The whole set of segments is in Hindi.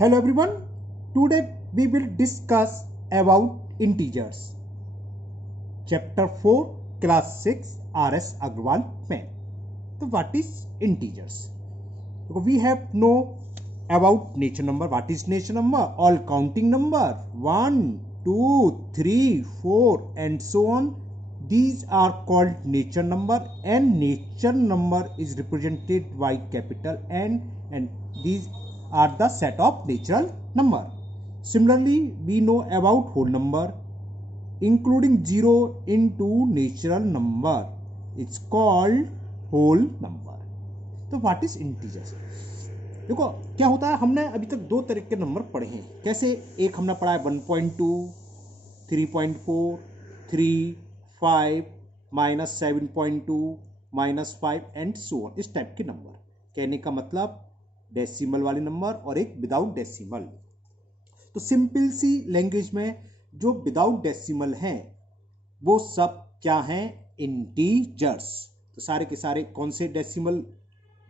Hello everyone, today we will discuss about integers. Chapter 4, Class 6, R.S. Agrawal Math. So what is integers? We have know about natural number. What is natural number? All counting number 1, 2, 3, 4 and so on. These are called natural number, and natural number is represented by capital N, and these are the set of natural number. Similarly, we know about whole number including 0 into natural number. It's called whole number. तो व्हाट इज इंटीजर्स? देखो क्या होता है, हमने अभी तक दो तरह के नंबर पढ़े हैं. कैसे? एक हमने पढ़ा है 1.2, 3.4, 3, 5, -7.2, -5 एंड सो ऑन. इस टाइप के नंबर. कहने का मतलब डेसिमल वाले नंबर और एक विदाउट डेसिमल. तो सिंपल सी लैंग्वेज में जो विदाउट डेसिमल हैं वो सब क्या हैं? इंटीजर्स. तो सारे के सारे कौन से डेसिमल,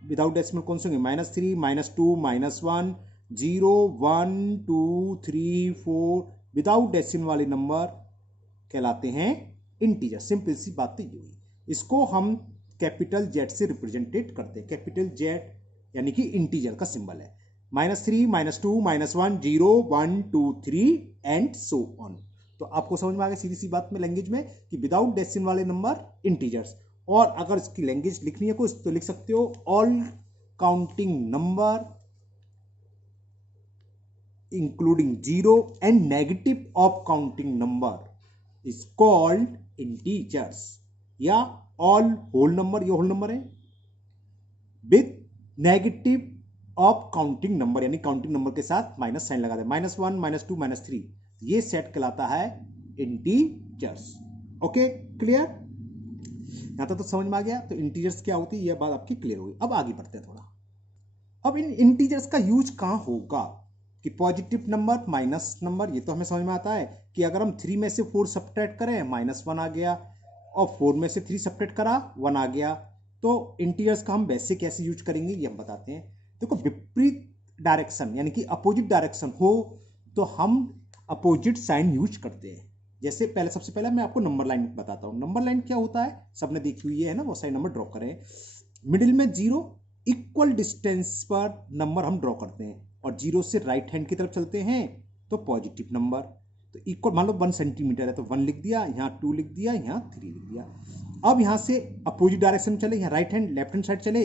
विदाउट डेसिमल कौन से होंगे? -3, -2, -1, 0, 1, 2, 3, 4 विदाउट डेसिमल वाले नंबर कहलाते हैं इंटीजर. सिंपल सी बात तो ये हुई. इसको हम कैपिटल जेड से रिप्रेजेंटेड करते हैं. कैपिटल जेड यानी कि इंटीजर का सिंबल है. -3, -2, -1, 0, 1, 2, 3 एंड सो ऑन. तो आपको समझ में आ गया सीधी सी बात में लैंग्वेज में कि विदाउट डेसिमल वाले नंबर इंटीजर्स. और अगर इसकी लैंग्वेज लिखनी है कुछ तो लिख सकते हो all counting number including 0 and negative of counting number is called integers. या ऑल होल नंबर, ये होल नंबर है with negative of counting number, यानी काउंटिंग नंबर के साथ माइनस साइन लगा दे. -1, -2, -3 ये सेट कहलाता है इंटीजर्स. Okay, clear? यहां तक तो समझ में आ गया. तो इंटीजर्स क्या होती है यह बात आपकी क्लियर होगी. अब आगे बढ़ते हैं थोड़ा. अब इन इंटीजर्स का यूज कहां होगा? कि पॉजिटिव नंबर, माइनस नंबर, ये तो हमें समझ में आता है कि अगर हम 3 में से 4 सब्ट्रैक्ट करें -1 आ गया, और 4 में से 3 सब्ट्रैक्ट करा 1 आ गया. तो इंटीजर्स का हम वैसे कैसे यूज करेंगे ये हम बताते हैं. देखो, विपरीत डायरेक्शन यानी कि अपोजिट डायरेक्शन हो तो हम अपोजिट साइन यूज करते हैं. जैसे पहले, सबसे पहले मैं आपको नंबर लाइन बताता हूँ. नंबर लाइन क्या होता है सबने देखी हुई है ना. बहुत सारे नंबर ड्रॉ करें, मिडिल में 0, इक्वल डिस्टेंस पर नंबर हम ड्रॉ करते हैं, और 0 से राइट हैंड की तरफ चलते हैं तो पॉजिटिव नंबर. तो इक्वल मान लो 1 सेंटीमीटर है तो 1 लिख दिया, यहाँ 2 लिख दिया, यहाँ 3 लिख दिया. अब यहाँ से अपोजिट डायरेक्शन चले, यहाँ right hand left hand side चले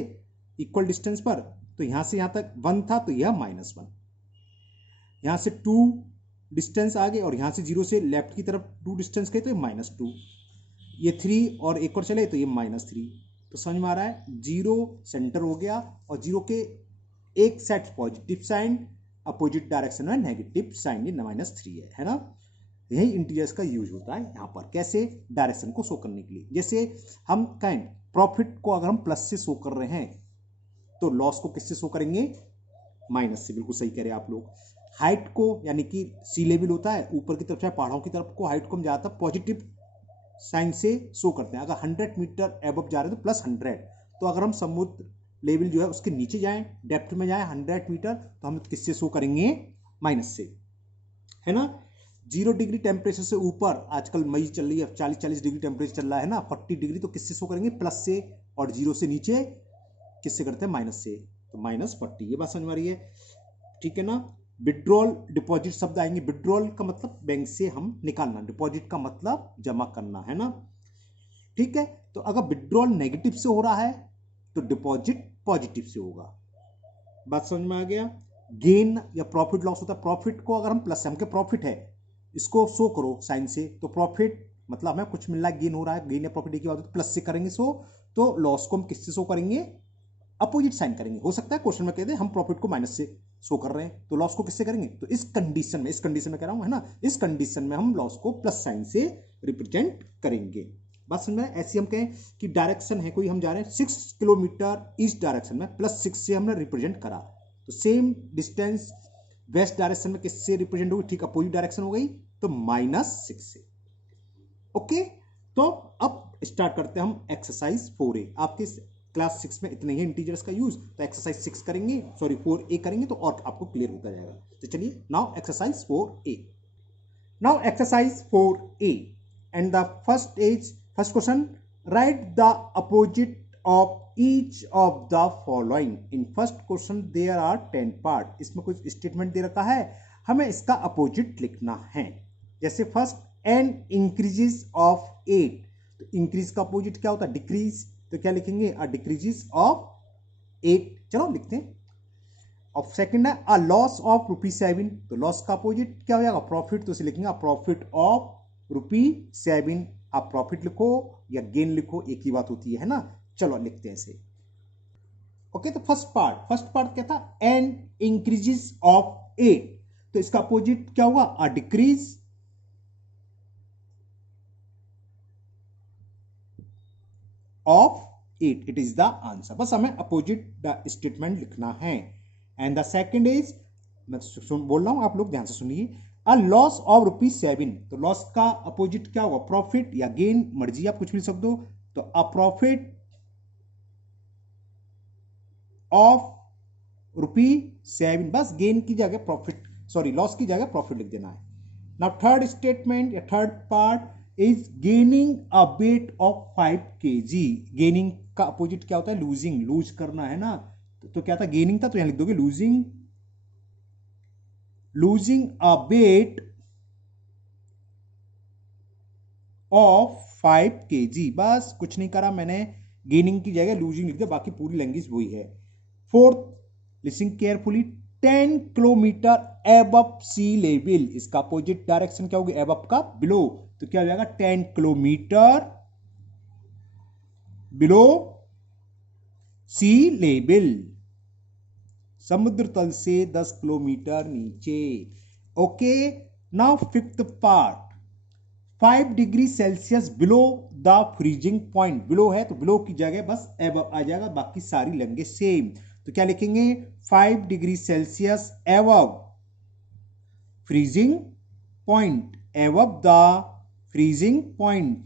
इक्वल डिस्टेंस पर, तो यहाँ से यहाँ तक 1 था तो यह -1. यहाँ से 2 डिस्टेंस आ गए, और यहाँ से 0 से लेफ्ट की तरफ 2 डिस्टेंस गए तो ये -2. ये 3 और एक और चले तो ये -3. तो समझ में आ रहा है, 0 सेंटर हो गया, और 0 के एक set positive sign, opposite direction में नेगेटिव साइन, ये -3 है ना. यही इंटीजर्स का यूज होता है यहाँ पर. कैसे? डायरेक्शन को शो करने के लिए. जैसे हम कहें प्रॉफिट को अगर हम प्लस से शो कर रहे हैं तो लॉस को किससे शो करेंगे? माइनस से. बिल्कुल सही कह रहे हैं आप लोग. हाइट को, यानी कि सी लेवल होता है ऊपर की तरफ चाहे पहाड़ों की तरफ को, हाइट को हम ज़्यादातर पॉजिटिव साइन से शो करते हैं. अगर 100 मीटर एबव जा रहे हैं तो +100. तो अगर हम समुद्र लेवल जो है उसके नीचे जाएं, डेप्थ में जाएं 100 मीटर, तो हम किससे शो करेंगे? माइनस से, है ना. 0 डिग्री टेम्परेचर से ऊपर, आजकल मई चल रही है, 40-40 डिग्री टेम्परेचर चल रहा है ना, 40 डिग्री, तो किससे शो करेंगे? प्लस से. और 0 से नीचे किससे करते हैं? माइनस से. तो -40. ये बात समझ में आ रही है? ठीक है ना. विड्रॉल, डिपॉजिट शब्द आएंगे. विड्रॉल का मतलब बैंक से हम निकालना, डिपॉजिट का मतलब जमा करना, है ना. ठीक है. तो अगर विड्रॉल नेगेटिव से हो रहा है तो डिपॉजिट पॉजिटिव से होगा. बात समझ में आ गया? गेन या प्रॉफिट लॉस होता है. प्रॉफिट को अगर हम प्लस, हमके प्रॉफिट है, इसको शो करो साइन से, तो प्रॉफिट मतलब हमें कुछ मिल रहा है, गेन हो रहा है, गेन या प्रॉफिट की बात है तो प्लस से करेंगे शो. तो लॉस को हम किससे शो करेंगे? अपोजिट साइन करेंगे. हो सकता है क्वेश्चन में कह दे हम प्रॉफिट को माइनस से शो कर रहे हैं, तो लॉस को किससे करेंगे? तो इस कंडीशन में कह रहा हूं, है ना, इस कंडीशन में हम लॉस को प्लस साइन से रिप्रेजेंट करेंगे. बात समझ में? ऐसी हम कहें कि डायरेक्शन है कोई, हम जा रहे हैं 6 किलोमीटर ईस्ट डायरेक्शन में, +6 से हमने रिप्रेजेंट करा. तो सेम डिस्टेंस वेस्ट डायरेक्शन में किससे रिप्रेजेंट होगी? ठीक अपोजिट डायरेक्शन हो गई, तो -6 से. ओके. तो अब स्टार्ट करते हैं हम एक्सरसाइज 4A. आपके क्लास 6 में इतने ही इंटीजर्स का यूज, तो एक्सरसाइज 6 करेंगे, सॉरी 4A करेंगे तो और आपको क्लियर होता जाएगा। तो चलिए now exercise 4A। Now exercise 4A and the first question, write the opposite of each of the following. In first question there are 10 part. इसमें कुछ स्टेटमेंट दे रखा है, हमें इसका अपोजिट लिखना है। जैसे फर्स्ट एन इंक्रीजेस ऑफ 8, तो इंक्रीज का अपोजिट क्या होता है? डिक्रीज। तो क्या लिखेंगे? अ डिक्रीजेस ऑफ 8। चलो लिखते हैं। और सेकंड है अ लॉस ऑफ ₹7, तो लॉस का अपोजिट क्या हो जाएगा? प्रॉफिट। तो इसे लिखेंगे प्रॉफिट ऑफ ₹7। आप प्रॉफिट लिखो या गेन लिखो, एक ही बात होती है ना। चलो लिखते हैं इसे। ओके, तो फर्स्ट पार्ट क्या था? एन इंक्रीजेस ऑफ 8, तो इसका अपोजिट क्या होगा? A decrease of 8। It is the answer. बस हमें अपोजिट स्टेटमेंट लिखना है। एंड द सेकेंड इज, मैं बोल रहा हूं, आप लोग ध्यान से सुनिए, अ लॉस ऑफ ₹7, तो लॉस का अपोजिट क्या होगा? प्रॉफिट या गेन, मर्जी आप कुछ भी लिख सकते हो। तो अ प्रॉफिट ऑफ ₹7, बस गेन की जगह प्रॉफिट, सॉरी लॉस की जगह प्रॉफिट लिख देना है। नाउ थर्ड स्टेटमेंट या third part is gaining a weight of 5 kg। Gaining का अपोजिट क्या होता है? लूजिंग, लूज करना है ना। तो क्या था? गेनिंग था, तो यहां लिख दोगे losing a weight of 5 kg। बस कुछ नहीं करा मैंने, गेनिंग की जगह लूजिंग लिख दिया, बाकी पूरी लैंग्वेज वही है। Fourth, listening carefully, 10 kilometre above sea level, इसका अपोजिट डायरेक्शन क्या होगी? एबव का बिलो। तो क्या हो जाएगा? 10 किलोमीटर बिलो सी लेवल, समुद्र तल से 10 किलोमीटर नीचे। Okay, now fifth part, 5 degree Celsius below the freezing point. Below है तो बिलो की जगह बस एबव आ जाएगा, बाकी सारी लैंग्वेज सेम। तो क्या लिखेंगे? 5 degree Celsius above freezing point, above the freezing point.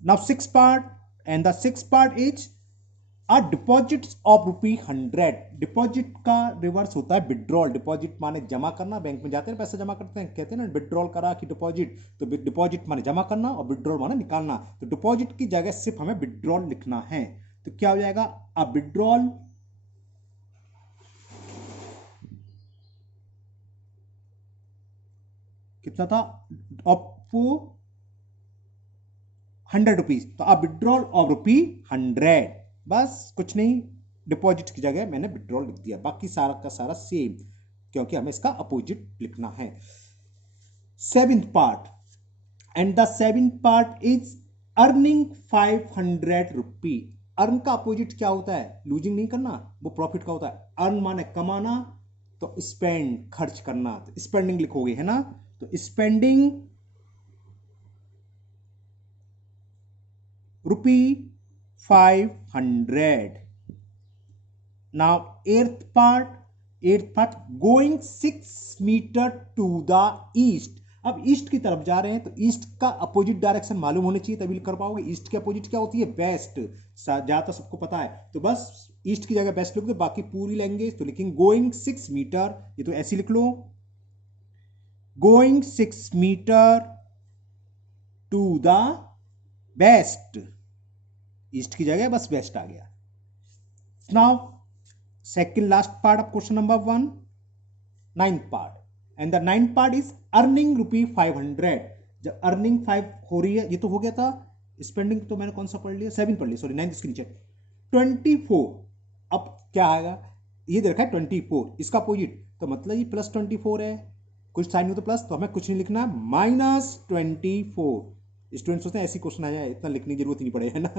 Now six part, and the six part is a deposit of ₹100। Deposit का रिवर्स होता है विड्रॉल। डिपॉजिट माने जमा करना, बैंक में जाते हैं पैसा जमा करते हैं, कहते हैं ना विड्रॉल करा कि डिपॉजिट। तो डिपॉजिट माने जमा करना और विड्रॉल माने निकालना। तो डिपॉजिट की जगह सिर्फ हमें विड्रॉल लिखना है। तो क्या हो जाएगा? अ विड्रॉल कितना था? ऑफ ₹100, तो अ विड्रॉल ऑफ ₹100। बस कुछ नहीं, डिपॉजिट की जगह मैंने विड्रॉल लिख दिया, बाकी सारा का सारा सेम, क्योंकि हमें इसका अपोजिट लिखना है। Seventh part, and the seventh part is earning ₹500। Earn का अपोजिट क्या होता है? लूजिंग नहीं करना, वो प्रॉफिट का होता है। अर्न माने कमाना, तो स्पेंड खर्च करना, तो स्पेंडिंग लिखोगे है ना। तो spending ₹500। Now eighth part, going 6 meter to the east। अब ईस्ट की तरफ जा रहे हैं, तो ईस्ट का अपोजिट डायरेक्शन मालूम होनी चाहिए, तभी कर पाओगे। ईस्ट के अपोजिट क्या होती है? वेस्ट। ज्यादातर सबको पता है, तो बस ईस्ट की जगह वेस्ट लिख दो, बाकी पूरी लैंग्वेज तो लिखेंगे गोइंग 6 मीटर, ये तो ऐसे लिख लो, going 6 metre to the west. East की जगह बस वेस्ट आ गया। Now second last part of question number 1, ninth part, and the ninth part is earning ₹500। जब अर्निंग 5 हो रही है, ये तो हो गया था। स्पेंडिंग तो मैंने कौन सा पढ़ लिया? 7 पढ़ लिया, सॉरी 9 इसके नीचे 24। अब क्या आएगा? ये दे रखा है 24, इसका अपोजिट, तो मतलब ये +24 है, कुछ साइन हो तो प्लस, तो हमें कुछ नहीं लिखना, -24। स्टूडेंट सोचते हैं ऐसी क्वेश्चन आ जाए, इतना लिखने की जरूरत नहीं पड़े, है ना।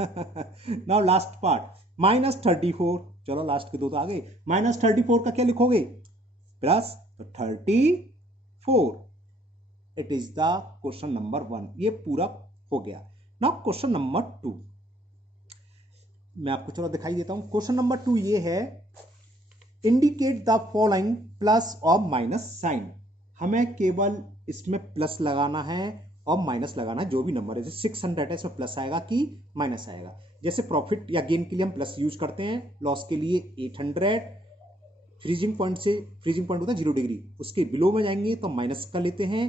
Now last part, -34। चलो लास्ट के दो तो आ गए। -34 का क्या लिखोगे? प्लस, तो 34। It is the question number 1। ये पूरा हो गया। नाउ क्वेश्चन नंबर 2 मैं आपको चलो दिखाई देता हूं। क्वेश्चन नंबर 2 ये है, इंडिकेट द फॉलोइंग प्लस और माइनस साइन। हमें केवल इसमें प्लस लगाना है और माइनस लगाना जो भी नंबर है, जैसे 600 है इसमें प्लस आएगा कि माइनस आएगा। जैसे प्रॉफिट या गेन के लिए हम प्लस यूज करते हैं, लॉस के लिए 800, फ्रीजिंग पॉइंट से, फ्रीजिंग पॉइंट होता है 0 डिग्री, उसके बिलो में जाएंगे तो माइनस कर लेते हैं।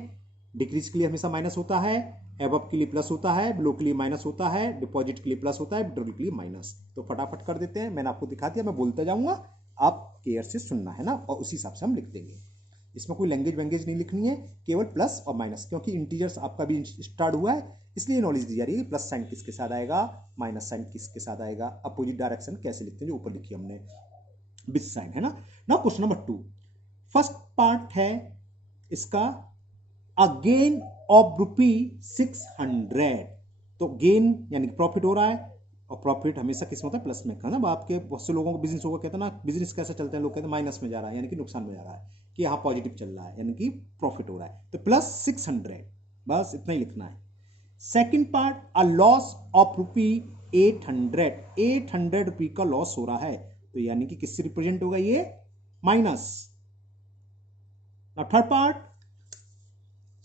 डिक्रीज के लिए हमेशा माइनस होता है, एबव के लिए प्लस होता है, बिलो के लिए माइनस होता है, डिपॉजिट के लिए प्लस होता है, विड्रॉल के लिए माइनस। तो फटाफट कर देते हैं, मैंने आपको दिखा दिया, मैं बोलता जाऊंगा, आप केयर से सुनना है ना, और उसी हिसाब से हम लिख देंगे। इसमें कोई लैंग्वेज वैंग्वेज नहीं लिखनी है, केवल प्लस और माइनस, क्योंकि इंटीजर्स आपका भी स्टार्ट हुआ है, इसलिए नॉलेज दी जा रही है कि प्लस साइन किसके साथ आएगा, माइनस साइन किसके साथ आएगा, अपोजिट डायरेक्शन कैसे लिखते हैं जो ऊपर लिखी हमने विद साइन, है ना। Now question number 2, first part है इसका, अ गेन ऑफ ₹600। तो गेन यानी प्रॉफिट हो रहा है, और प्रॉफिट हमेशा किस में होता है, प्लस में। ना आपके बहुत से लोगों को बिजनेस होगा, कहते हैं ना बिजनेस कैसे चलते हैं, लोग कहते हैं माइनस में जा रहा है यानी कि नुकसान में जा रहा है, कि यहाँ पॉजिटिव चल रहा है यानी कि प्रॉफिट हो रहा है। तो +600, बस इतना ही लिखना है। Second part, a loss of ₹800, ₹800 का लॉस हो रहा है, तो यानी कि किससे रिप्रेजेंट होगा ये, minus. Third part,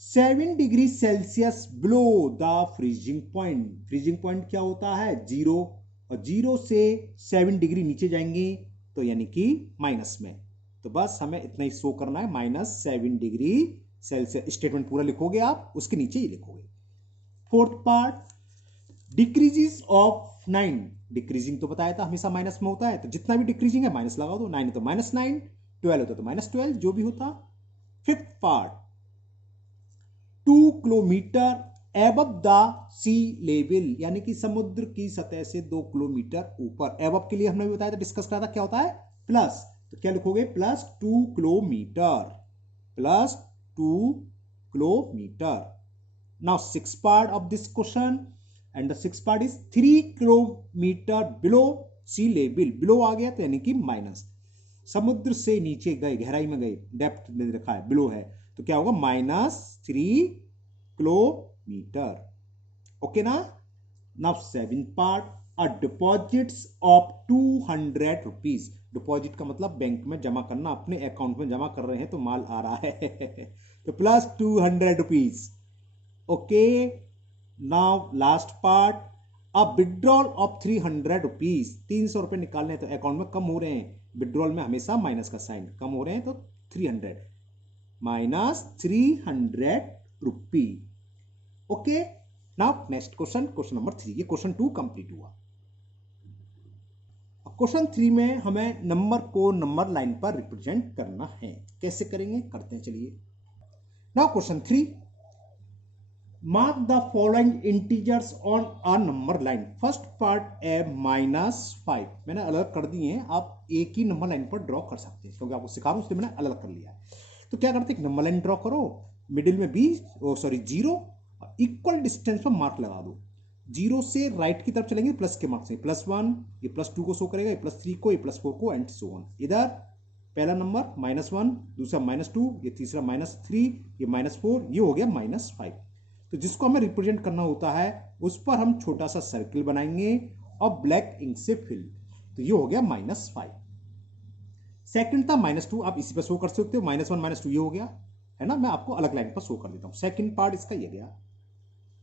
7 degree Celsius below the freezing point. Freezing point क्या होता है, 0, और 0 से 7 डिग्री नीचे जाएंगे तो यानी कि माइनस में। तो बस हमें इतना ही शो करना है, -7 डिग्री सेल्सियस। स्टेटमेंट पूरा लिखोगे आप, उसके नीचे ही लिखोगे। Fourth part, decreasing of 9। Decreasing तो बताया था हमेशा माइनस में होता है, तो जितना भी डिक्रीजिंग है माइनस लगा दो, 9 है तो -9, 12 होता तो -12, जो भी होता। Fifth part, 2 kilometre above the sea level, यानी कि समुद्र की सतह से 2 किलोमीटर ऊपर। एबव के लिए हमने भी बताया था, डिस्कस करा था, क्या होता है, प्लस। तो क्या लिखोगे, +2 kilometre, +2 kilometre. Now six part of this question, and the six part is 3 kilometre below sea level. Below आ गया तो यानी कि माइनस, समुद्र से नीचे गए, गहराई में गए, डेप्थ में रखा है, बिलो है, तो क्या होगा, -3 किलोमीटर। ओके ना। Now seventh part, a deposits of ₹200। Deposit का मतलब बैंक में जमा करना, अपने अकाउंट में जमा कर रहे हैं तो माल आ रहा है तो +200। Okay. Now last part, a withdrawal of ₹300। 300 रुपए निकालने तो अकाउंट में कम हो रहे हैं, विड्रॉल में हमेशा माइनस का साइन, कम हो रहे हैं तो 300, -300 rupee. Okay. Now next question, question number 3। ये क्वेश्चन 2 कंप्लीट हुआ। क्वेश्चन 3 में हमें नंबर को नंबर लाइन पर रिप्रेजेंट करना है। कैसे करेंगे, करते हैं, चलिए। Now question 3, mark the following integers on a number line. First part है -5, मैंने अलग कर दिए हैं, आप एक ही नंबर लाइन पर ड्रॉ कर सकते हैं, क्योंकि आपको सिखा रहा हूं इसलिए मैंने अलग कर लिया है। तो क्या करते हैं, एक नंबर लाइन ड्रॉ करो, मिडिल में 0, इक्वल डिस्टेंस पर मार्क लगा दो। 0 से राइट की तरफ चलेंगे प्लस के मार्क से, +1, ये +2 को शो करेगा, ये +3 को, ये +4 को, एंड सो ऑन। इधर पहला नंबर -1, दूसरा -2, ये तीसरा -3, ये -4, ये हो गया -5। तो जिसको हमें रिप्रेजेंट करना होता है उस पर हम छोटा सा सर्किल बनाएंगे और ब्लैक इंक से फिल, तो ये हो गया -5। सेकंड था -2, आप इसी पर शो कर सकते हो, -1 -2 ये हो गया, है ना। मैं आपको अलग लाइन पर शो कर देता हूं। सेकंड पार्ट इसका ये गया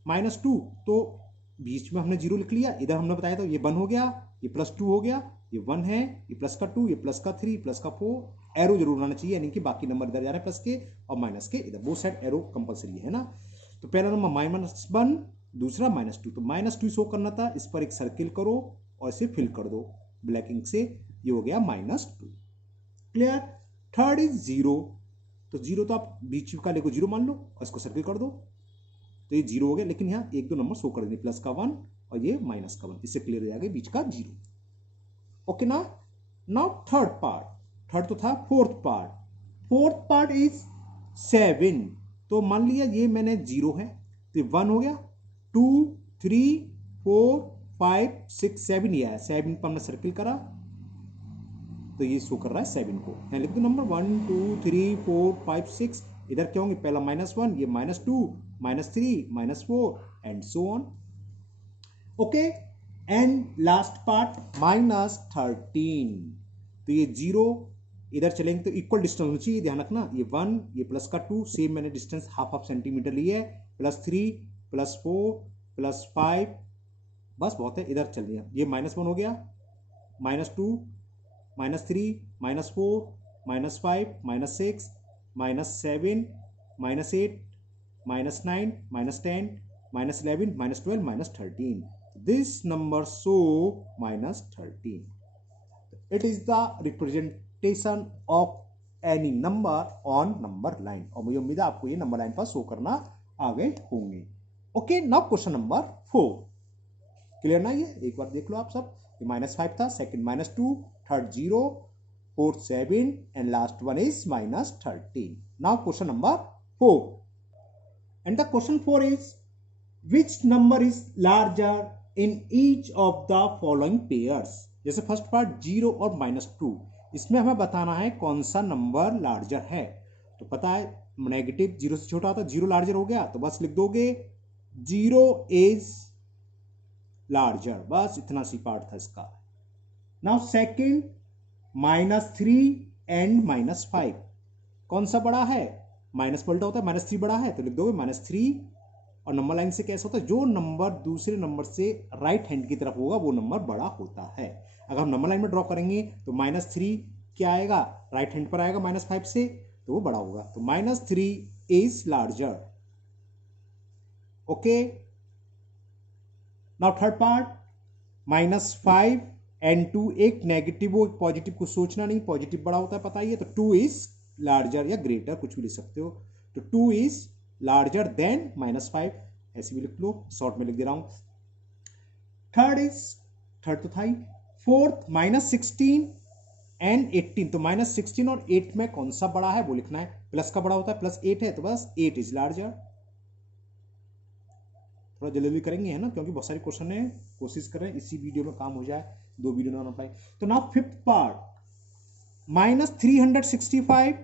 -2, तो बीच में हमने 0 लिख लिया, इधर हमने बताया था ये 1 हो गया, ये +2 हो गया, ये 1 है, ये +2, ये +3, +4, एरो जरूर आना चाहिए, यानी कि बाकी नंबर इधर जा रहे हैं प्लस के और माइनस के, इधर वो साइड एरो कंपलसरी है ना। तो पहला नंबर -1, दूसरा -2, तो -2 शो करना था, इस पर एक सर्किल करो और इसे फिल कर दो ब्लैक इंक से, ये हो गया -2। क्लियर। थर्ड इज 0, तो 0 तो आप बीच का लेको 0 मान लो और इसको सर्किल कर दो, तो ये 0 हो गया, लेकिन यहाँ 1-2 नंबर शो कर देंगे, प्लस का 1 और ये माइनस का 1, इससे क्लियर हो जाएगा बीच का 0। ओके ना। नाउ थर्ड पार्ट, थर्ड तो था, फोर्थ पार्ट इज 7, तो मान लिया ये मैंने 0 है, तो 1 हो गया, 2, 3, 4, 5, 6, 7 ये है, 7 पर हमने सर्किल करा, तो ये शो कर रहा है 7 को, यहाँ लिख दो नंबर 1, 2, 3, 4, 5, 6, इधर क्या होंगे, पहला -1, ये -2, -3, -4, and so on. Okay. And last part -13, तो ये 0 इधर चलेंगे तो इक्वल डिस्टेंस होनी चाहिए, ध्यान रखना, ये 1, ये +2, सेम मैंने डिस्टेंस हाफ सेंटीमीटर ली है, +3 +4 +5, बस बहुत है, इधर चल दिया, ये -1 हो गया, -2 -3 -4 -5 -6 -7 -8 -9 -10 -11 -12 -13. This number show -13. It is the representation of any number on number line. और मुझे उम्मीद है आपको ये नंबर लाइन पर शो करना आ गए होंगे. Okay, now question number 4. Clear ना? ये एक बार देख लो आप सब. ये -5 था, second -2, third 0, fourth 7 and last one is -13. Now question number 4. And the question 4 is, which number is larger in each of the following pairs? जैसे फर्स्ट पार्ट 0 और -2, इसमें हमें बताना है कौन सा नंबर लार्जर है. तो पता है नेगेटिव 0 से छोटा होता है, 0 लार्जर हो गया, तो बस लिख दोगे 0 इज लार्जर, बस इतना सी पार्ट था इसका. नाउ सेकंड -3 एंड -5, कौन सा बड़ा है? माइनस पलटा होता है, -3 बड़ा है, तो लिख दोगे -3. और नंबर लाइन से कैसा होता है, जो नंबर दूसरे नंबर से राइट हैंड की तरफ होगा वो नंबर बड़ा होता है. अगर हम नंबर लाइन में ड्रॉ करेंगे तो -3 क्या आएगा, राइट हैंड पर आएगा -5 से, तो वो बड़ा होगा. तो -3 is larger. Okay, now third part -5 and 2, एक नेगेटिव हो एक पॉजिटिव, को सोचना नहीं, पॉजिटिव बड़ा होता है पता ही है. तो 2 इज लार्जर या ग्रेटर, कुछ भी लिख सकते हो. तो 2 इज लार्जर देन -5, ऐसे भी लिख लो, शॉर्ट में लिख दे रहा हूं. थर्ड तो था ही. फोर्थ -16 एंड 18, तो -16 और 8 में कौन सा बड़ा है वो लिखना है. प्लस का बड़ा होता है, +8 है, तो बस 8 इज लार्जर. थोड़ा जल्दी करेंगे है ना, क्योंकि बहुत सारे क्वेश्चन है, कोशिश कर रहे हैं इसी वीडियो में काम हो जाए, 2 वीडियो ना पाए. तो now fifth part -365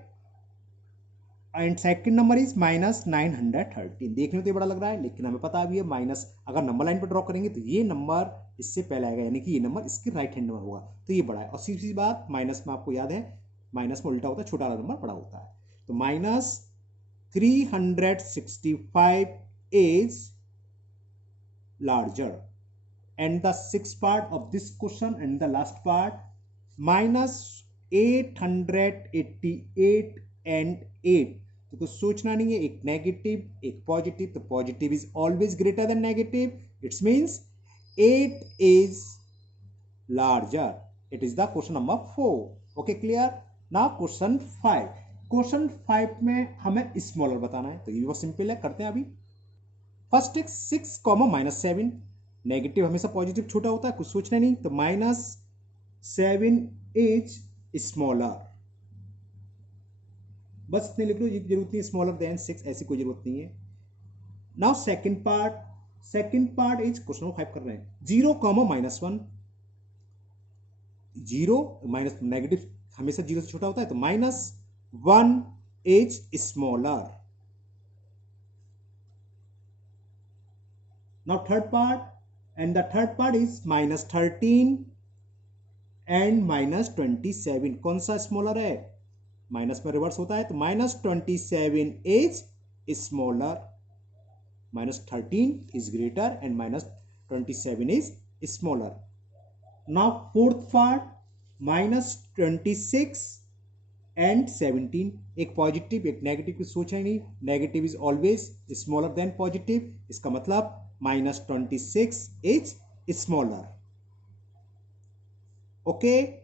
and second number is -913. देखने में तो ये बड़ा लग रहा है, लेकिन हमें पता भी है माइनस, अगर नंबर लाइन पर ड्रॉ करेंगे तो ये नंबर इससे पहले आएगा, यानी कि ये नंबर इसके राइट हैंड में होगा, तो ये बड़ा है. और सीधी बात, माइनस में आपको याद है, माइनस में उल्टा होता है, छोटा वाला नंबर बड़ा होता है. तो -365 is larger. And the sixth part of this question and the last part -888 and 8. तो कुछ सोचना नहीं है, एक नेगेटिव एक पॉजिटिव, तो positive is always greater than negative. It's means 8 is larger. It is the question number 4. Okay, clear? Now question 5. Question 5 में हमें स्मॉलर बताना है, तो ये बहुत सिंपल है, करते हैं अभी. फर्स्ट एक 6, -7. नेगेटिव हमेशा पॉजिटिव छोटा होता है, कुछ सोचना नहीं, तो -7 इज स्मॉलर, बस इतने लिख लो, ये जरूरत नहीं स्मॉलर देन 6, ऐसी कोई जरूरत नहीं है. Now second part is question 5 कर रहे हैं. 0, -1. 0 माइनस नेगेटिव हमेशा 0 से छोटा होता है, तो -1 is smaller. Now third part, and the third part is -13 and -27. कौन सा स्मॉलर है? माइनस में रिवर्स होता है, तो -27 is smaller, -13 is greater and -27 is smaller. Now fourth part -26 and 17. एक पॉजिटिव एक नेगेटिव की सोचा ही नहीं, negative is always smaller than positive, इसका मतलब -26 is smaller. Okay,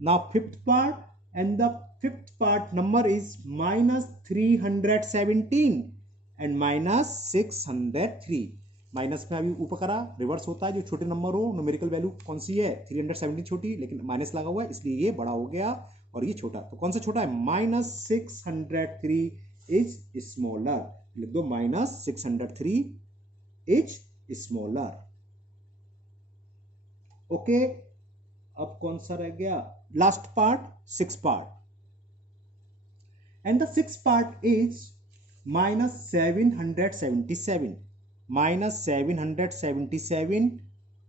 now fifth part, and the fifth part number is -317 and -603. Minus में अभी ऊपर करा, रिवर्स होता है, जो छोटे नंबर हो न्यूमेरिकल वैल्यू कौन सी है, 317 छोटी, लेकिन माइनस लगा हुआ है इसलिए ये बड़ा हो गया और ये छोटा. तो कौन सा छोटा है? -603 इज स्मॉलर. लिख दो -603 इज स्मॉलर. ओके, अब कौन सा रह गया? Last part, 6 part. And the 6 part is -777. -777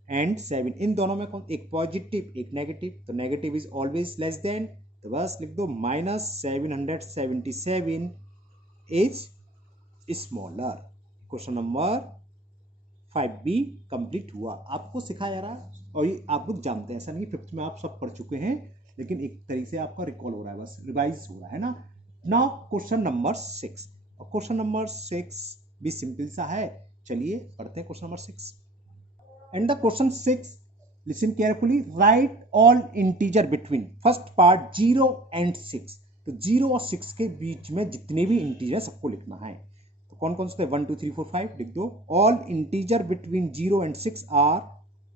and 7. इन दोनों में कौन, एक पॉजिटिव एक नेगेटिव, तो negative is always less than, तो बस लिख दो -777 इज स्मॉलर. क्वेश्चन नंबर 5 भी कंप्लीट हुआ। आपको सिखाया जा रहा और ये आप लोग जानते हैं, ऐसा नहीं 5th में आप सब पढ़ चुके हैं, लेकिन एक तरीके से आपका रिकॉल हो रहा है, बस रिवाइज हो रहा है ना। नाउ क्वेश्चन नंबर 6, और क्वेश्चन नंबर 6 भी सिंपल सा है। चलिए पढ़ते हैं question number 6। And the question 6, listen carefully, right all integer between, first part 0 and 6। तो 0 और 6 के बीच में जितने भी इंटीजर सबको लिखना है। तो कौन कौन से 1 2 3 4 5 लिख दो। All integer between 0 and 6 are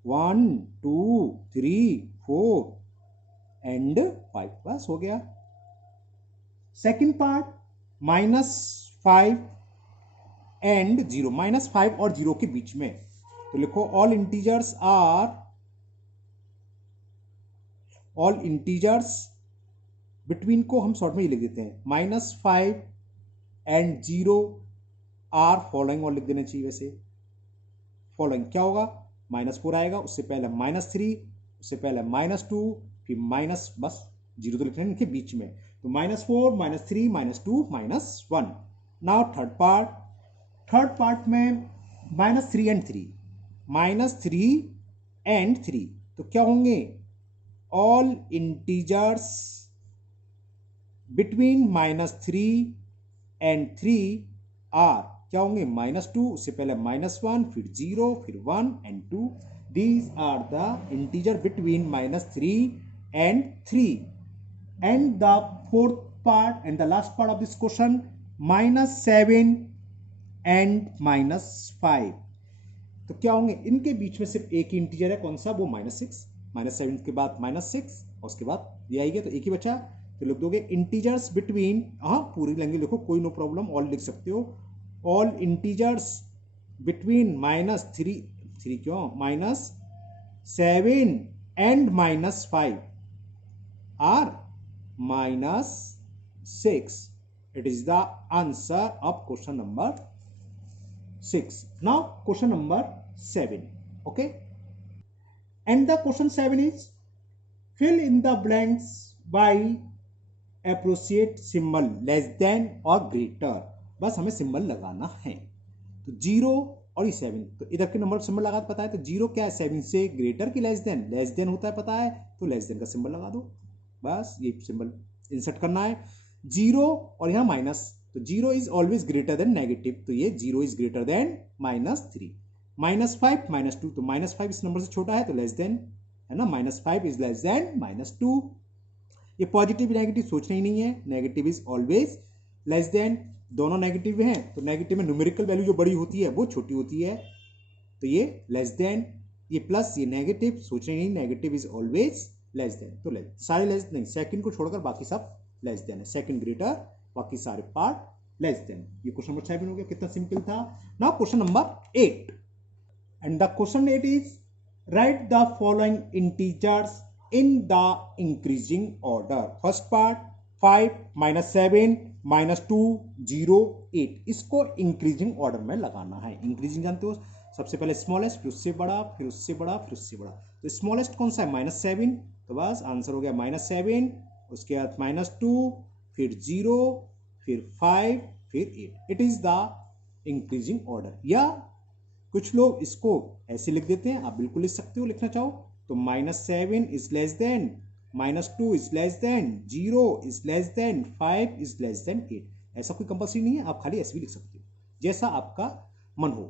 1 2 3 4 and 5। बस हो गया। सेकेंड पार्ट -5 एंड 0, -5 और 0 के बीच में, तो लिखो ऑल इंटीजर्स बिटवीन को हम शॉर्ट में ही लिख देते हैं, -5 एंड 0 आर फॉलोइंग, और लिख देना चाहिए वैसे। फॉलोइंग क्या होगा, -4 आएगा, उससे पहले -3, उससे पहले -2, फिर माइनस, बस 0 तो लिखना है इनके बीच में। तो -4 -3 -2 -1। नाउ थर्ड पार्ट में -3 and 3, -3 and 3, तो क्या होंगे, all integers between -3 and 3 are क्या होंगे, -2, उससे पहले -1, फिर 0, फिर 1 and 2। These are the integer between -3 and 3। And the fourth part and the last part of this question, -7 and -5, तो क्या होंगे, इनके बीच में सिर्फ एक ही इंटीजर है, कौन सा, वो -6। -7 के बाद -6 और उसके बाद ये आएगी, तो एक ही बचा। तो लिख दोगे इंटीजर्स बिटवीन, हाँ पूरी लैंग्वेज लिखो, कोई नो प्रॉब्लम, ऑल लिख सकते हो। ऑल इंटीजर्स बिटवीन -3 क्यों, -7 and -5 are -6। It is the answer of question number 6. Now question number 7. Okay, and the question 7 is, fill in the blanks by appropriate symbol less than or greater। बस हमें सिंबल लगाना है। तो 0 और ये 7, तो इधर के नंबर सिंबल लगा पता है, तो 0 क्या है, 7 से ग्रेटर की लेस देन होता है पता है, तो लेस देन का सिंबल लगा दो। बस ये सिंबल इंसर्ट करना है। 0 और यहाँ माइनस, तो 0 is always greater than negative, तो ये 0 इज ग्रेटर देन -3। -5 -2, तो -5 इस नंबर से छोटा है, तो लेस देन है ना, -5 इज लेस देन -2। ये पॉजिटिव नेगेटिव सोचना ही नहीं है, negative is always less than, दोनों नेगेटिव हैं, तो नेगेटिव में न्यूमेरिकल वैल्यू जो बड़ी होती है वो छोटी होती है, तो ये लेस देन, ये प्लस, ये नेगेटिव, सोचना ही नहीं, negative is always less than, तो सारे लेस नहीं, सेकंड को छोड़कर बाकी सब लेस देन है, सेकंड ग्रेटर, बाकी सारे पार्ट लेस देन। ये क्वेश्चन नंबर 7 हो गया, कितना सिंपल था। Now question number 8, and the question 8 is, right the following integers in the increasing order. First part 5 -7 -2 0 8, इसको इंक्रीजिंग ऑर्डर में लगाना है। इंक्रीजिंग जानते हो, सबसे पहले स्मॉलेस्ट, फिर उससे बड़ा, फिर उससे बड़ा, फिर उससे बड़ा। तो स्मॉलेस्ट कौन सा है, -7, तो बस आंसर हो गया -7, उसके बाद -2, फिर 0, फिर 5, फिर 8। It is the increasing order. या कुछ लोग इसको ऐसे लिख देते हैं, आप बिल्कुल लिख सकते हो, लिखना चाहो तो -7 is less then, -2 is less than, 0 is less then, 5 is less then 8। ऐसा कोई कंपल्सरी नहीं है, आप खाली ऐसे भी लिख सकते हो, जैसा आपका मन हो।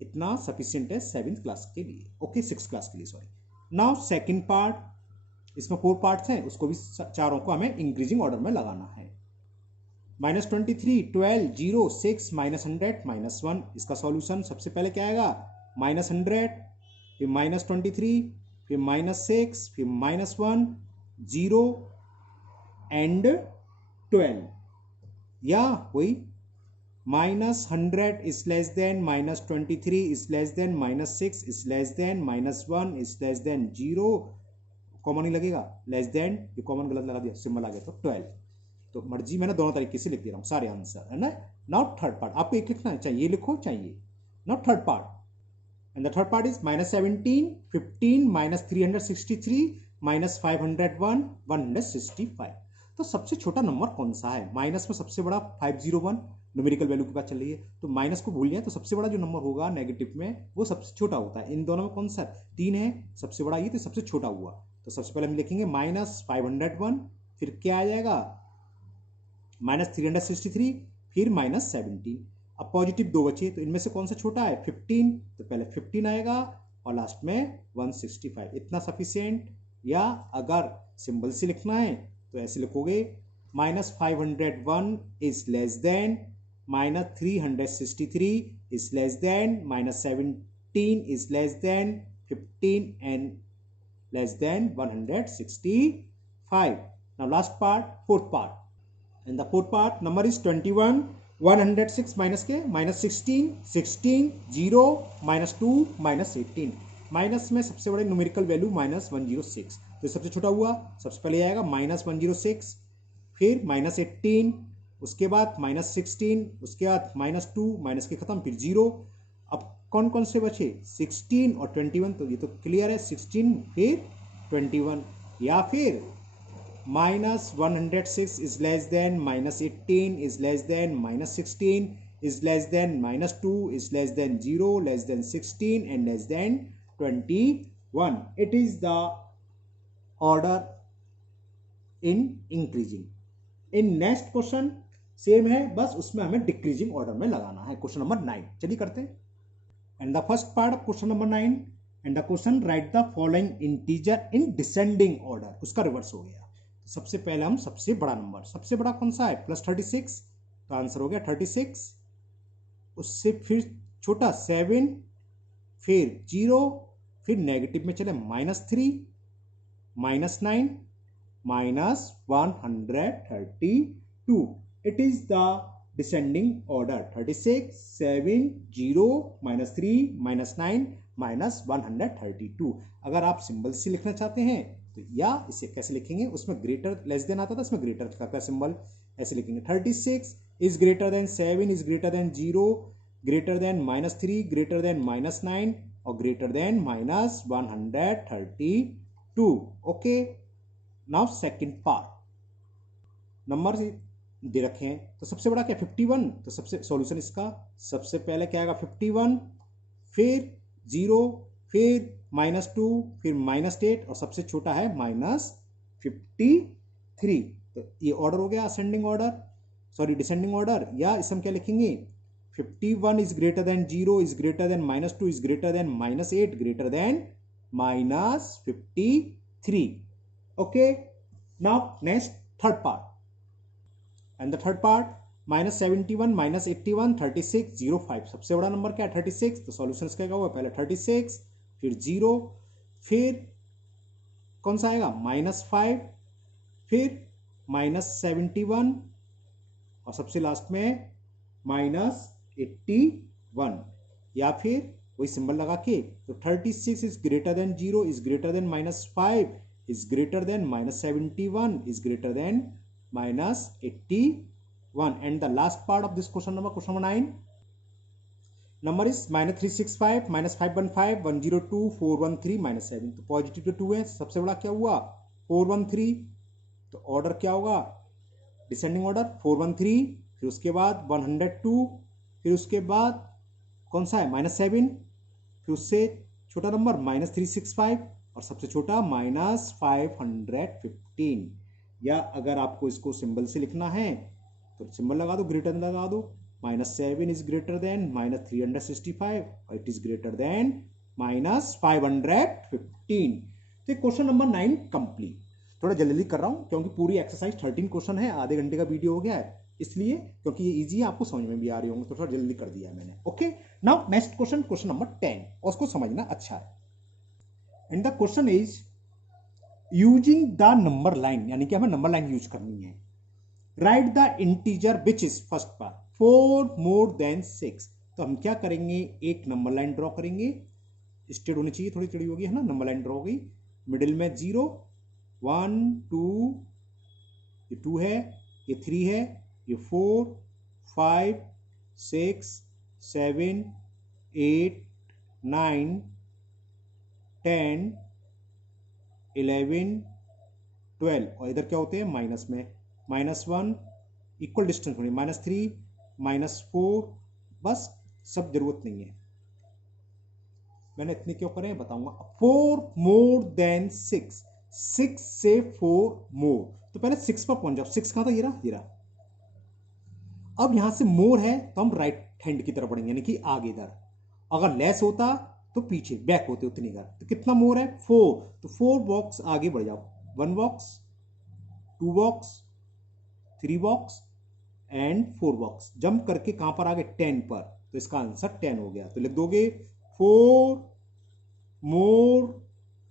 इतना सफिशियंट है 7th क्लास के लिए, ओके 6th क्लास के लिए, सॉरी। नाउ सेकंड पार्ट, इसमें 4 पार्ट्स हैं, उसको भी चारों को हमें इंक्रीजिंग ऑर्डर में लगाना है। -23 12 0 6 -100 -1, इसका सॉल्यूशन सबसे पहले क्या आएगा, -100, फिर -23, फिर -6, फिर -1 0 एंड 12। या वही -100 is less than, -23 is less than, -6 is less than, -1 is less than 0, common ही लगेगा, लेस देन, ये कॉमन गलत लगा दिया, सिंबल आ गया, तो 12। तो मर्जी, मैंने दोनों तरीके से लिख दे रहा हूँ सारे आंसर, है ना। नाउ थर्ड पार्ट, आपको एक लिखना है, चाहिए लिखो, चाहिए। Now third part, and the third part is -17 15 -363 -501 165। तो सबसे छोटा नंबर कौन सा है, माइनस में सबसे बड़ा 501, न्यूमेरिकल वैल्यू के पास चल रही है, तो माइनस को भूल जाए तो सबसे बड़ा जो नंबर होगा नेगेटिव में वो सबसे छोटा होता है। इन दोनों में कौन सा 3 है, सबसे बड़ा ये तो सबसे छोटा हुआ। तो सबसे पहले हम लिखेंगे -501, फिर क्या आ जाएगा -363, फिर -17। अब पॉजिटिव 2 बचे, तो इनमें से कौन सा छोटा है 15, तो पहले 15 आएगा और लास्ट में 165। इतना सफिशियंट। या अगर सिंबल से लिखना है तो ऐसे लिखोगे -501 is less then -363 is less then -17 is less then 15 and less than 165. Now last part, fourth part. And the fourth part number is 21. 106 minus के -16, 16, 0, -2, -18। माइनस में सबसे बड़े न्यूमेरिकल वैल्यू -106, तो सबसे छोटा हुआ सबसे पहले आएगा -106, फिर -18, उसके बाद -16, उसके बाद -2, माइनस के खत्म, फिर 0। अब कौन कौन से बचे 16 और 21, तो ये तो क्लियर है 16 फिर 21। या फिर -106 is less than -18 is less than -16 is less than -2 is less than 0 less than 16 and less than 21. It is the order in increasing. In next question same है, बस उसमें हमें डिक्रीजिंग ऑर्डर में लगाना है। क्वेश्चन नंबर 9 चलिए करते हैं। And the first part of question number 9 and the question write the following integer in descending order. उसका रिवर्स हो गया। सबसे पहले हम सबसे बड़ा नंबर, सबसे बड़ा कौन सा है +36, तो आंसर हो गया 36। उससे फिर छोटा 7, फिर 0, फिर नेगेटिव में चले -3, -9, -132। It is the descending order 36, 7, 0, -3, -9, -132। अगर आप सिंबल से लिखना चाहते हैं तो या इसे कैसे लिखेंगे, उसमें ग्रेटर लेस देन आता था, इसमें ग्रेटर का सिंबल ऐसे लिखेंगे। 36 is greater than 7 is greater than 0 greater than -3 greater than -9 और greater than -132। Okay, now second part number दे रखे हैं, तो सबसे बड़ा क्या 51, तो सबसे सॉल्यूशन इसका सबसे पहले क्या आएगा 51, फिर 0, फिर -2, फिर -8 और सबसे छोटा है -53। तो ये ऑर्डर हो गया ascending order, sorry descending order. या इसे हम क्या लिखेंगे 51 is greater than 0 is greater then -2 is greater then -8 greater than -53। Okay, now next third part and the third part -71 -81 36 05। सबसे बड़ा नंबर क्या है 36, तो सॉल्यूशन क्या हुआ पहले 36, फिर 0, फिर कौन सा आएगा -5, फिर -71 और सबसे लास्ट में -81। या फिर वही सिंबल लगा के, तो 36 is greater than 0 is greater then -5 is greater then -71 is greater then -81। and the last part of this question number 9 number is -365 -515 102 413 -7। तो पॉजिटिव तो 2 है, सबसे बड़ा क्या हुआ 413, तो ऑर्डर क्या होगा डिसेंडिंग ऑर्डर 413, फिर उसके बाद 102, फिर उसके बाद कौन सा है -7, फिर उससे छोटा नंबर -365 और सबसे छोटा -515। या अगर आपको इसको सिंबल से लिखना है तो सिंबल लगा दो, ग्रेटर लगा दो, -7 इज ग्रेटर देन -365 और इट इज ग्रेटर देन -515। तो क्वेश्चन नंबर 9 कंप्लीट। थोड़ा जल्दी कर रहा हूं क्योंकि पूरी एक्सरसाइज 13 क्वेश्चन है, आधे घंटे का वीडियो हो गया है, इसलिए क्योंकि ये इजी है, आपको समझ में भी आ रही होंगे, तो थोड़ा जल्दी कर दिया मैंने। Okay, now next question, question number 10, और उसको समझना अच्छा है। And the question is using the number line, यानी कि हमें नंबर लाइन यूज करनी है। Right the integer which is first part 4 more than 6। तो हम क्या करेंगे, एक नंबर लाइन ड्रॉ करेंगे, स्ट्रेट होनी चाहिए, थोड़ी टेढ़ी होगी है ना, नंबर लाइन ड्रॉ हो गई, मिडिल में 0 1 2, ये 2 है, ये 3 है, ये 4 5 6 7 8 9 10 11 12 और इधर क्या होते हैं माइनस में -1, इक्वल डिस्टेंस होनी -3 -4, बस, सब जरूरत नहीं है, मैंने इतने क्यों करे बताऊंगा। 4 मोर देन 6, 6 से 4 मोर, तो पहले 6 पर पहुंच जाओ। 6 कहां था, ये रहा, ये रहा। अब यहां से मोर है तो हम राइट हैंड की तरफ बढ़ेंगे, यानी कि आगे इधर। अगर लेस होता तो पीछे बैक होते उतनी घर। तो कितना मोर है, 4, तो 4 बॉक्स आगे बढ़ जाओ। 1 box, 2 box, 3 box and 4 box. Jump करके कहां पर आ गए, 10 पर, तो इसका आंसर 10 हो गया। तो लिख दोगे 4 more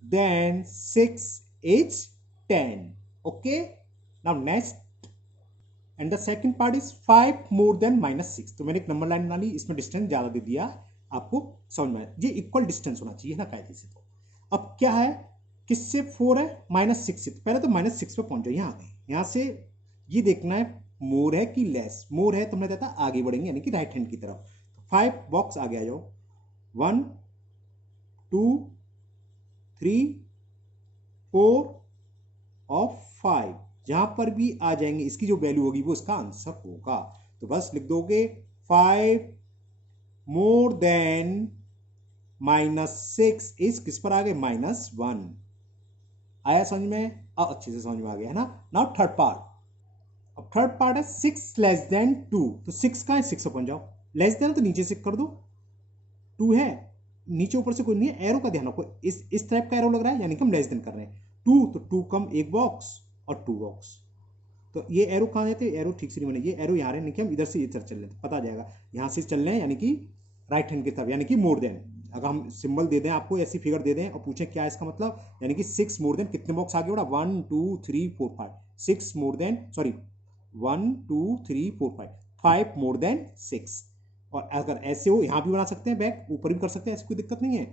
than 6 is 10। Okay, now next, and the second part is 5 more than -6। तो मैंने एक नंबर लाइन बना ली, इसमें डिस्टेंस ज्यादा दे दिया, आपको समझ में आया, ये इक्वल डिस्टेंस होना चाहिए ना कायदे से। तो अब क्या है, किससे 4 है, -6 से, पहले तो -6 पे पहुंच जाओ, यहां आ गए। यहां से ये देखना है मोर है कि लेस, मोर है तो हमने कहता आगे बढ़ेंगे, यानी कि राइट हैंड की तरफ। 5 बॉक्स आगे आ जाओ, 1 2 3 4 और 5, जहां पर भी आ जाएंगे इसकी जो वैल्यू होगी वो इसका आंसर होगा। तो बस लिख दोगे 5 मोर देन -6 इज किस पर आ गए, -1। आया समझ में, अब अच्छे से समझ में आ गया है ना। नाउ थर्ड पार्ट, अब थर्ड पार्ट है 6 लेस देन 2। तो 6 कहां है, 6 पर पहुंच जाओ। लेस देन तो नीचे से कर दो, 2 है नीचे, ऊपर से कोई नहीं है, एरो का ध्यान रखो, इस टाइप का एरो लग रहा है, यानी कि हम लेस देन कर रहे हैं। 2, तो 2 कम 1 बॉक्स और 2 बॉक्स। तो ये एरो कहां जाते हैं, एरो ठीक से नहीं बने, ये एरो यहाँ रहे, नहीं कि हम इधर से इधर चल रहे हैं, पता आ जाएगा यहां से चल रहे हैं, यानी कि राइट हैंड की तरफ, यानी कि मोर देन। अगर हम सिंबल दे दें आपको, ऐसी फिगर दे दें और पूछें क्या है इसका मतलब, यानी कि 6 मोर देन, कितने बॉक्स आगे बढ़ा, 1 2 3 4 5, 6 more than, sorry 1 2 3 4 5, 5 more than 6। और अगर ऐसे हो यहां भी बना सकते हैं, बैक ऊपर भी कर सकते हैं, ऐसी कोई दिक्कत नहीं है।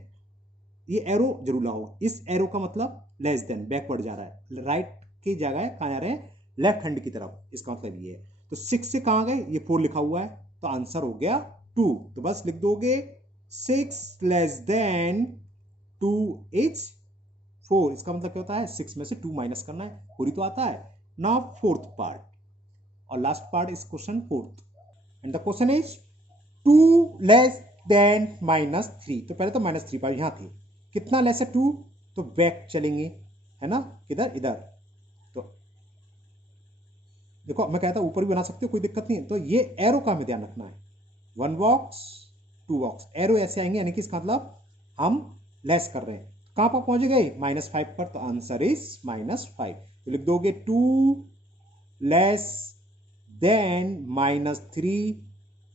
ये एरो जरूर लाओ, इस एरो का मतलब लेस देन, बैकवर्ड जा रहा है, राइट की जगह कहां जा रहे हैं, लेफ्ट हैंड की तरफ, इसका मतलब ये है। तो 6 से कहां गए, ये 4 लिखा हुआ है, तो आंसर हो गया 2। तो बस लिख दोगे 6 लेस देन 2 इज 4। इसका मतलब क्या होता है, 6 में से 2 माइनस करना है, 4 ही तो आता है ना। फोर्थ पार्ट और last part is question fourth, and the question is 2 less than -3। तो पहले तो -3 पर यहां थे, कितना लेस है 2, तो बैक चलेंगे, है ना, किधर, इधर। तो देखो मैं कहता हूं ऊपर भी बना सकते हो, कोई दिक्कत नहीं है। तो ये एरो का हमें ध्यान रखना है, 1 बॉक्स 2 बॉक्स, एरो ऐसे आएंगे, यानी कि इसका मतलब हम लेस कर रहे हैं। कहां पर पहुंच गए, -5 पर, तो आंसर इज -5। तो लिख दोगे 2 लेस देन -3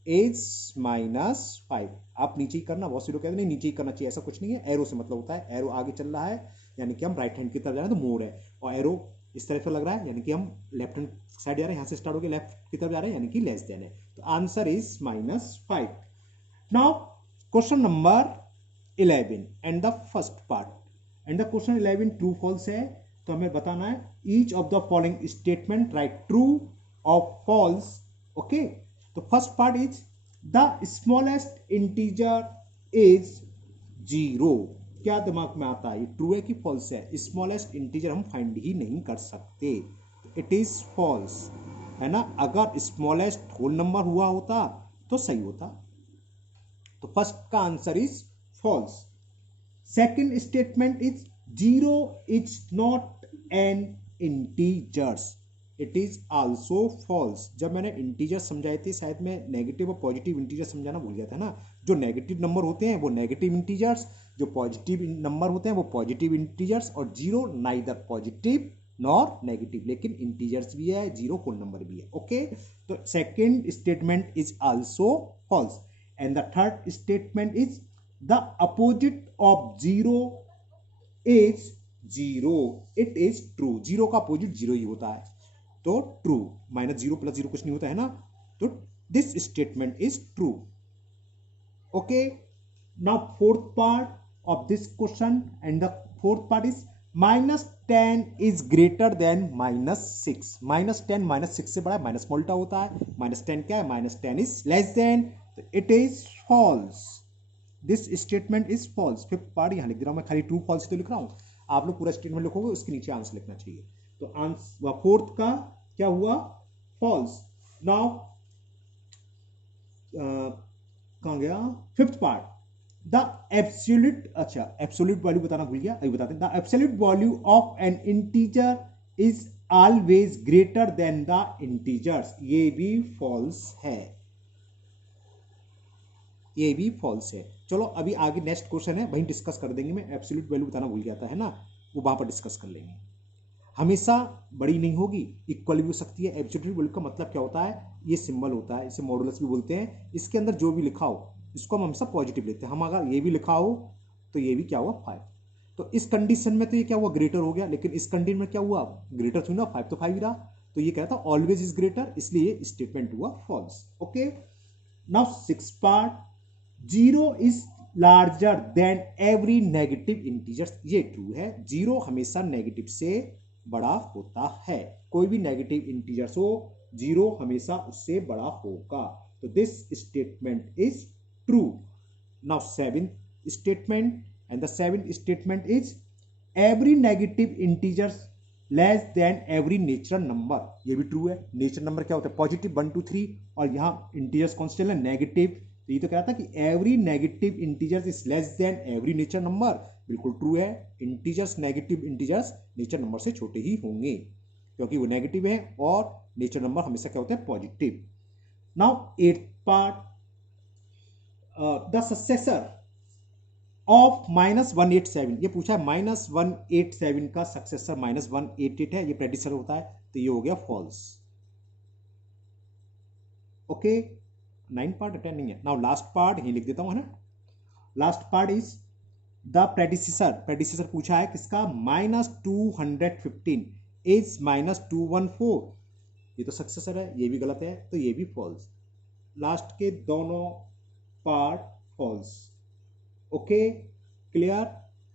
इज -5। आप नीचे ही करना, बहुत से लोग कहते हैं नहीं नीचे ही करना चाहिए, ऐसा कुछ नहीं है, एरो से मतलब होता है, एरो आगे चल रहा है यानी कि हम राइट हैंड की तरफ जा रहे हैं, तो मोर है, और एरो इस तरह से लग रहा है यानी कि हम लेफ्ट हैंड साइड जा रहे हैं, यहां से स्टार्ट होकर लेफ्ट की तरफ जा रहे हैं, यानी कि लेस देन है। तो answer is -5। Now question number 11 and the first part, and the question 11 true false है। तो हमें बताना है each of the following statement right true और फॉल्स। ओके, तो first part is the smallest integer is 0। क्या दिमाग में आता है, ये ट्रू है कि फॉल्स है, स्मॉलेस्ट इंटीजर हम फाइंड ही नहीं कर सकते, इट इज फॉल्स, है ना। अगर स्मॉलेस्ट होल नंबर हुआ होता तो सही होता। तो फर्स्ट का answer is false. Second statement is 0 is not an integers, it is also false. जब मैंने इंटीजर समझाए थे, शायद मैं नेगेटिव और पॉजिटिव इंटीजर समझाना भूल गया था ना। जो नेगेटिव नंबर होते हैं वो नेगेटिव इंटीजर्स, जो पॉजिटिव नंबर होते हैं वो पॉजिटिव इंटीजर्स, और 0 नाइदर पॉजिटिव नॉर नेगेटिव, लेकिन इंटीजर्स भी है, 0 होल नंबर भी है। ओके, तो second statement is also false, and the third statement is the opposite of 0 is 0, it is true. 0 का अपोजिट 0 ही होता है, तो ट्रू। -0 + 0 कुछ नहीं होता है ना, तो this statement is true. Okay, now fourth part of this question, and the fourth part is -10 is greater then -6। -10 -6 से बड़ा है, माइनस मोल्टा होता है, -10 क्या है, -10 इज लेस देन, तो it is false, this statement is false. Fifth part यहां लिख दे रहा हूं मैं, खाली ट्रू फॉल्स तो लिख रहा हूं, आप लोग पूरा स्टेटमेंट लिखोगे, उसके नीचे आंसर लिखना चाहिए। तो आंसर फोर्थ का क्या हुआ, फॉल्स। नाउ कहाँ गया, फिफ्थ पार्ट, द एब्सोल्यूट, अच्छा एब्सोल्यूट वैल्यू बताना भूल गया, अभी बताते हैं। The absolute value of N integer is always greater than the integers, ये भी फॉल्स है, ये भी फॉल्स है। चलो अभी आगे नेक्स्ट क्वेश्चन है, वहीं डिस्कस कर देंगे, मैं एब्सोल्यूट वैल्यू बताना भूल गया था, है ना, वो वहां पर डिस्कस कर लेंगे। हमेशा बड़ी नहीं होगी, इक्वल भी हो सकती है। एब्सोल्यूट वैल्यू का मतलब क्या होता है, ये सिंबल होता है, इसे मॉडुलस भी बोलते हैं। इसके अंदर जो भी लिखा हो इसको हम हमेशा पॉजिटिव लेते हैं। हम अगर ये भी लिखा हो तो ये भी क्या हुआ 5, तो इस कंडीशन में तो ये क्या हुआ ग्रेटर हो गया, लेकिन इस कंडीशन में क्या हुआ ग्रेटर थी ना, 5 तो 5 ही रहा, तो ये कहता ऑलवेज इज ग्रेटर, इसलिए स्टेटमेंट हुआ false. Okay, now six part, zero is larger than every negative integer, ये ट्रू है, जीरो हमेशा नेगेटिव से बड़ा होता है, कोई भी नेगेटिव इंटीजर्स हो जीरो हमेशा उससे बड़ा होगा, तो this statement is true. Now seventh statement, and the seventh statement is every negative integers less than every natural number, ये भी ट्रू है। नेचुरल नंबर क्या होता है पॉजिटिव 1 2 3, और यहाँ इंटीजर्स कौन से चल रहे हैं नेगेटिव, तो ये तो कह था कि every negative integers is less then every natural number, बिल्कुल ट्रू है। Integers negative integers natural number से छोटे ही होंगे, क्योंकि वो नेगेटिव है और नेचुरल नंबर हमेशा क्या होते हैं positive. Now eighth part, the successor of -187, ये पूछा है -187 का सक्सेसर -188 है, ये प्रेडिसर होता है, तो ये हो गया फॉल्स। ओके, 9 पार्ट अटेंड नहीं है। नाउ लास्ट पार्ट यही लिख देता हूं, है ना, last part is the predecessor, predecessor पूछा है किसका -215 इज -214, ये तो सक्सेसर है, ये भी गलत है, तो ये भी फॉल्स। लास्ट के दोनों पार्ट फॉल्स। ओके क्लियर,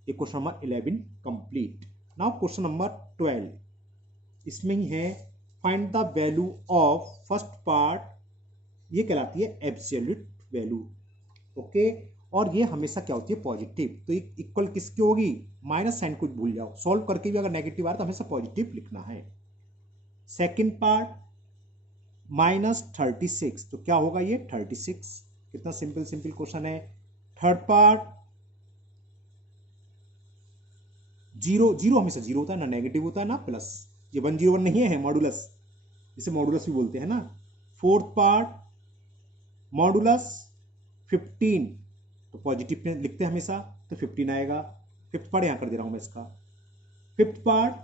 ये question number 11 complete. Now question number 12, इसमें ही है find the value of first part, ये कहलाती है एब्सोल्यूट वैल्यू। ओके, और ये हमेशा क्या होती है पॉजिटिव, तो इक्वल किसकी होगी, माइनस साइन को भूल जाओ, सॉल्व करके भी अगर नेगेटिव आ रहा तो हमेशा पॉजिटिव लिखना है। सेकंड पार्ट -36, तो क्या होगा ये 36, कितना सिंपल सिंपल क्वेश्चन है। थर्ड पार्ट जीरो, जीरो हमेशा जीरो होता है ना, नेगेटिव होता है ना प्लस, ये 101 नहीं है मॉडुलस, इसे मॉडुलस भी बोलते हैं ना। फोर्थ पार्ट मॉडुलस 15, तो पॉजिटिव में लिखते हैं हमेशा, तो 15 आएगा। फिफ्थ पार्ट यहां कर दे रहा हूं मैं इसका, फिफ्थ पार्ट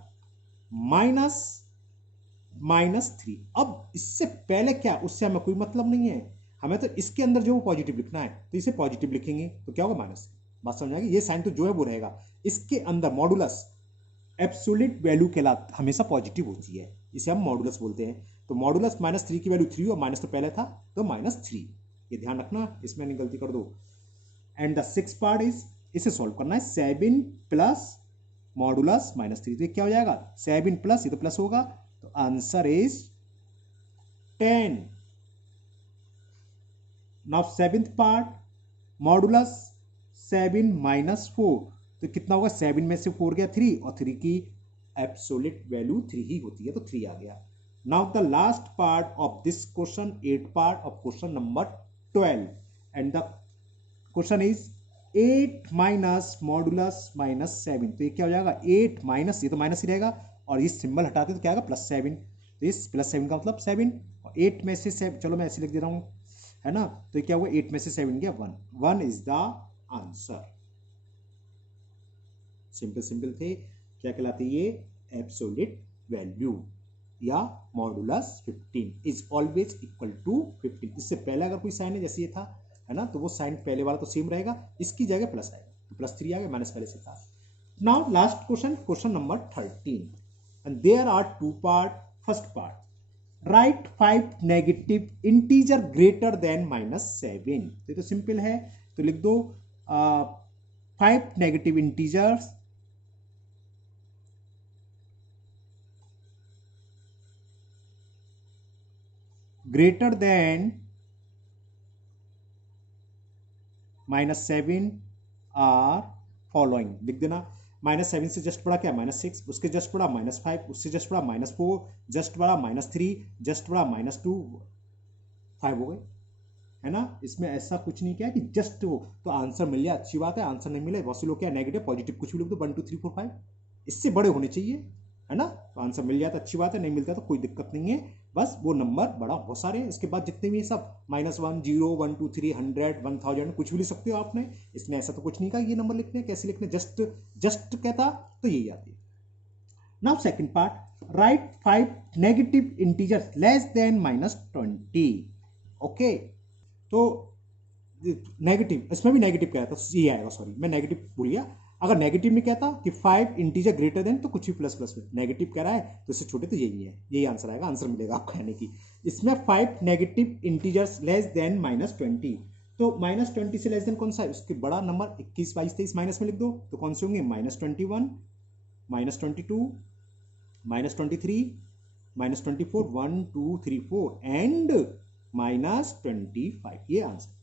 -3, अब इससे पहले क्या, उससे हमें कोई मतलब नहीं है, हमें तो इसके अंदर जो पॉजिटिव लिखना है, तो इसे पॉजिटिव लिखेंगे तो क्या होगा माइनस, बात समझ आएगी, ये साइन तो जो है वो रहेगा। इसके अंदर मॉडुलस एब्सोल्यूट वैल्यू के लात हमेशा पॉजिटिव होती है, इसे हम मॉडुलस बोलते हैं, तो मॉडुलस -3 की वैल्यू 3 और माइनस तो पहले था, तो -3, ये ध्यान रखना, इसमें नहीं गलती कर दो। And the six part is, इसे सॉल्व करना है, 7 प्लस मॉडुलस -3, तो क्या हो जाएगा 7 प्लस, ये तो प्लस होगा, तो answer is 10। Now seventh part modulus 7 -4, तो कितना होगा 7 में से 4 गया 3, और 3 की एब्सोल्यूट वैल्यू 3 ही होती है, तो 3 आ गया। Now the last part of this question, 8 part of question number 12, and the question is 8 minus modulus -7, तो ये क्या हो जाएगा 8 माइनस, ये तो माइनस ही रहेगा, और ये सिंबल हटाते तो क्या आएगा +7, तो इस +7 का मतलब 7, और 8 में से 7, चलो मैं ऐसे लिख दे रहा हूँ, है ना, तो क्या हुआ 8 में से 7 गया 1, 1 is the answer. Simple simple थे, क्या कहलाती है ये एब्सोल्यूट वैल्यू या modulus 15 is always equal to 15, इससे पहले अगर कोई साइन है जैसे ये था, है ना, तो वो साइन पहले वाला तो सेम रहेगा, इसकी जगह प्लस आएगा, तो +3 आ गया, माइनस पहले से था। Now last question, question number 13, and there are 2 part. First part, right 5 negative integer greater than -7, तो सिंपल है, तो लिख दो 5 negative integers greater than -7 are following, लिख देना, -7 से जस्ट बड़ा क्या -6, उसके जस्ट बड़ा -5, उससे जस्ट बड़ा -4, जस्ट बड़ा -3, जस्ट बड़ा -2, 5 हो गए। है ना। इसमें ऐसा कुछ नहीं क्या है कि जस्ट वो तो आंसर मिल जाए अच्छी बात है, आंसर नहीं मिले बहुत से लोग क्या नेगेटिव पॉजिटिव कुछ भी लिख दो 1 2 3 4 5, इससे बड़े होने चाहिए, है ना। तो आंसर मिल जाए तो अच्छी बात है, नहीं मिलता तो कोई दिक्कत नहीं है, बस वो नंबर बड़ा बहुत सारे हैं। इसके बाद जितने भी सब -1 0 1 2 3 100 1000 कुछ भी लिख सकते हो आपने, इसने ऐसा तो कुछ नहीं कहा ये नंबर लिखने कैसे लिखने, जस्ट कहता तो यही आती है। Now second part, right 5 negative integers less than -20। Okay, तो नेगेटिव, इसमें भी नेगेटिव क्या था ये आएगा, सॉरी मैं नेगेटिव भूल गया। अगर नेगेटिव में कहता कि 5 इंटीजर ग्रेटर देन तो कुछ भी प्लस प्लस में, नेगेटिव कह रहा है तो इससे छोटे तो यही है, यही आंसर आएगा, आंसर मिलेगा आपको। यानी कि इसमें 5 नेगेटिव इंटीजर्स लेस देन -20, तो -20 से लेस देन कौन सा है, उसके बड़ा नंबर 21 22 23 माइनस में लिख दो, तो कौन से होंगे -21 -22 -23 -24 1 2 3 4 एंड -25, ये आंसर।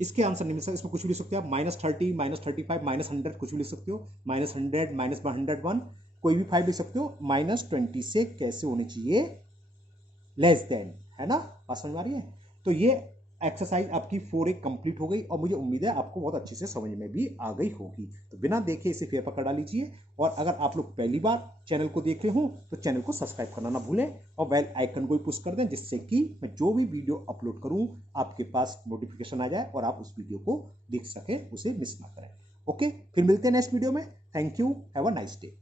इसके आंसर नहीं मिल सकता, इसमें कुछ भी लिख सकते हो आप, -30 -35 -100 कुछ भी लिख सकते हो, -100 -101 कोई भी 5 लिख सकते हो, -20 से कैसे होने चाहिए लेस देन, है ना। बात समझ में आ रही है। तो ये एक्सरसाइज आपकी 4A कंप्लीट हो गई और मुझे उम्मीद है आपको बहुत अच्छे से समझ में भी आ गई होगी। तो बिना देखे इसे फेर पकड़ डाल लीजिए, और अगर आप लोग पहली बार चैनल को देख रहे हो तो चैनल को सब्सक्राइब करना ना भूलें और बेल आइकन को भी पुश कर दें, जिससे कि मैं जो भी वीडियो अपलोड करूं आपके पास नोटिफिकेशन आ जाए और आप उस वीडियो को देख सकें, उसे मिस ना करें। ओके, फिर मिलते हैं नेक्स्ट वीडियो में। Thank you, have a nice day.